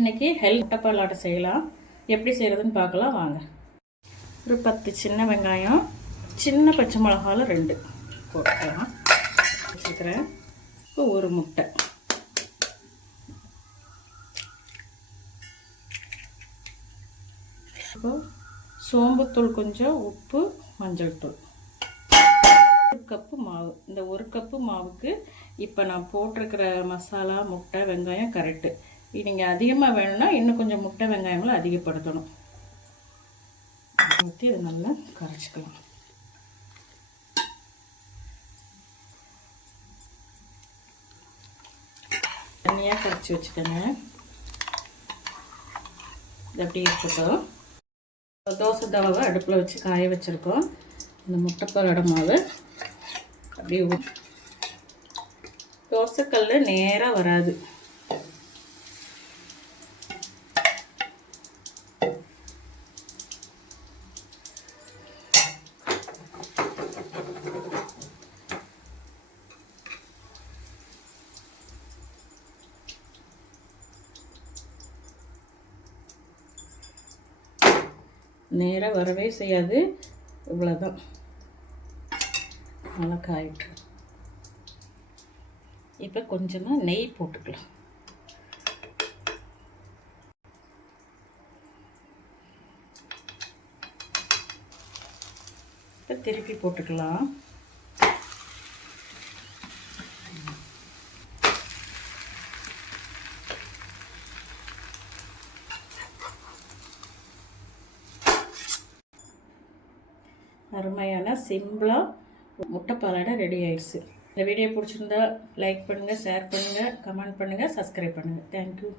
இன்றைக்கி முட்டை பாலாடை செய்யலாம். எப்படி செய்கிறதுன்னு பார்க்கலாம் வாங்க. ஒரு 10 சின்ன வெங்காயம், சின்ன பச்சை மிளகாவில் 2 போட்டுக்கலாம். வச்சுக்கிறேன். இப்போ ஒரு முட்டை, இப்போ சோம்புத்தூள் கொஞ்சம், உப்பு, மஞ்சள் தூள், 1 கப்பு மாவு. இந்த 1 கப்பு மாவுக்கு இப்போ நான் போட்டிருக்கிற மசாலா, முட்டை, வெங்காயம் கரெக்டு. நீங்கள் அதிகமாக வேணும்னா இன்னும் கொஞ்சம் முட்டை வெங்காயங்களை அதிகப்படுத்தணும். ஊற்றி இதை நல்லா கரைச்சிக்கலாம். தண்ணியாக கரைச்சி வச்சுக்கோங்க. இது அப்படியே இருக்கட்டும். தோசை தவாவை அடுப்பில் வச்சு காய வச்சுருக்கோம். இந்த முட்டைப்பாலாடை மாவு அப்படியே தோசைக்கல் நேராக வராது. நேராக வரவே செய்யாது. இவ்வளோதான், நல்லா காயிட்டு. இப்போ கொஞ்சமாக நெய் போட்டுக்கலாம். இப்போ திருப்பி போட்டுக்கலாம். அருமையான சிம்பிளாக முட்டை பாலாடை ரெடி ஆயிடுச்சு. இந்த வீடியோ பிடிச்சிருந்தா லைக் பண்ணுங்கள், ஷேர் பண்ணுங்கள், கமெண்ட் பண்ணுங்கள், சப்ஸ்கிரைப் பண்ணுங்கள். தேங்க்யூ.